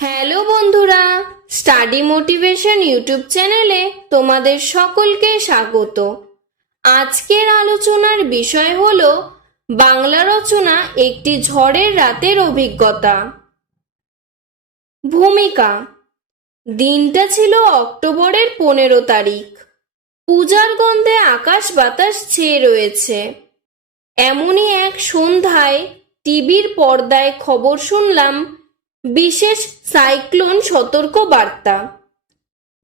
Hello বন্ধুরা, study motivation YouTube চ্যানেলে তোমাদের সকলকে স্বাগত। আজকের আলোচনার বিষয় হলো বাংলা রচনা একটি ঝড়ের রাতের অভিজ্ঞতা। ভূমিকা। দিনটা ছিল অক্টোবরের 15 তারিখ। পূজার গন্ধে আকাশ বাতাস ছেয়ে রয়েছে। এমনই এক সন্ধ্যায় টিভির পর্দায় খবর শুনলাম বিশেষ সাইক্লোন সতর্ক বার্তা।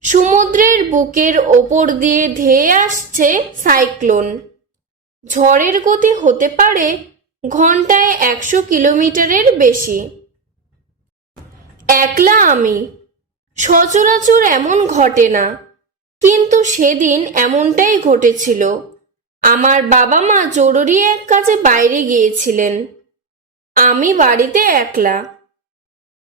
সমুদ্রের বুকের ওপর দিয়ে ধেয়ে আসছে সাইক্লোন। ঝড়ের গতি হতে পারে ঘন্টায় 100 কিলোমিটারের বেশি। একলা আমি। সচরাচর এমন ঘটে না, কিন্তু সেদিন এমনটাই ঘটেছিল। আমার বাবা মা জরুরি এক কাজে বাইরে গিয়েছিলেন। আমি বাড়িতে একলা।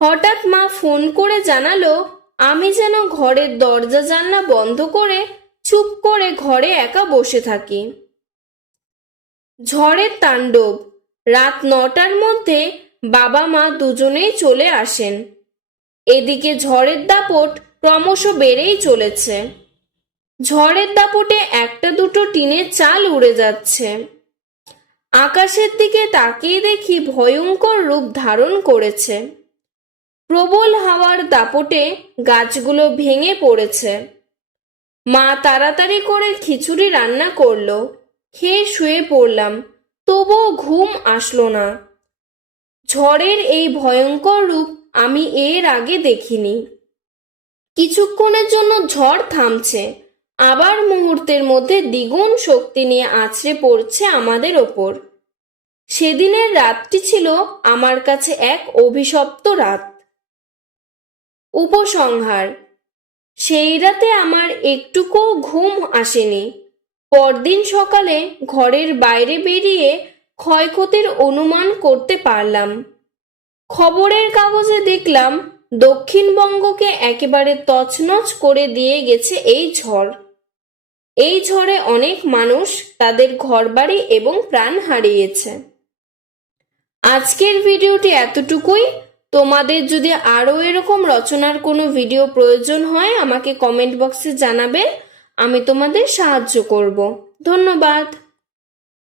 হঠাৎ মা ফোন করে জানালো আমি যেন ঘরের দরজা জানলা বন্ধ করে চুপ করে ঘরে একা বসে থাকি। ঝড়ের তাণ্ডব। রাত 9টার মধ্যে বাবা মা দুজনেই চলে আসেন। এদিকে ঝড়ের দাপট ক্রমশ বেড়েই চলেছে। ঝড়ের দাপটে একটা দুটো টিনের চাল উড়ে যাচ্ছে। আকাশের দিকে তাকিয়ে দেখি ভয়ঙ্কর রূপ ধারণ করেছে। প্রবল হাওয়ার দাপটে গাছগুলো ভেঙে পড়েছে। মা তাড়াতাড়ি করে খিচুড়ি রান্না করলো। খেয়ে শুয়ে পড়লাম, তবুও ঘুম আসলো না। ঝড়ের এই ভয়ঙ্কর রূপ আমি এর আগে দেখিনি। কিছুক্ষণের জন্য ঝড় থামছে, আবার মুহূর্তের মধ্যে দ্বিগুণ শক্তি নিয়ে আছড়ে পড়ছে আমাদের ওপর। সেদিনের রাতটি ছিল আমার কাছে এক অভিশপ্ত রাত। উপসংহার। সেই রাতে আমার একটুকুও ঘুম আসেনি। পরদিন সকালে ঘরের বাইরে বেরিয়ে ক্ষয়ক্ষতির অনুমান করতে পারলাম। খবরের কাগজে দেখলাম দক্ষিণবঙ্গকে একেবারে তছনছ করে দিয়ে গেছে এই ঝড়। এই ঝড়ে অনেক মানুষ তাদের ঘরবাড়ি এবং প্রাণ হারিয়েছে। আজকের ভিডিওটি এতটুকুই। তোমাদের যদি আরও এরকম রচনার কোনো ভিডিও প্রয়োজন হয় আমাকে কমেন্ট বক্সে জানাবে, আমি তোমাদের সাহায্য করব। ধন্যবাদ।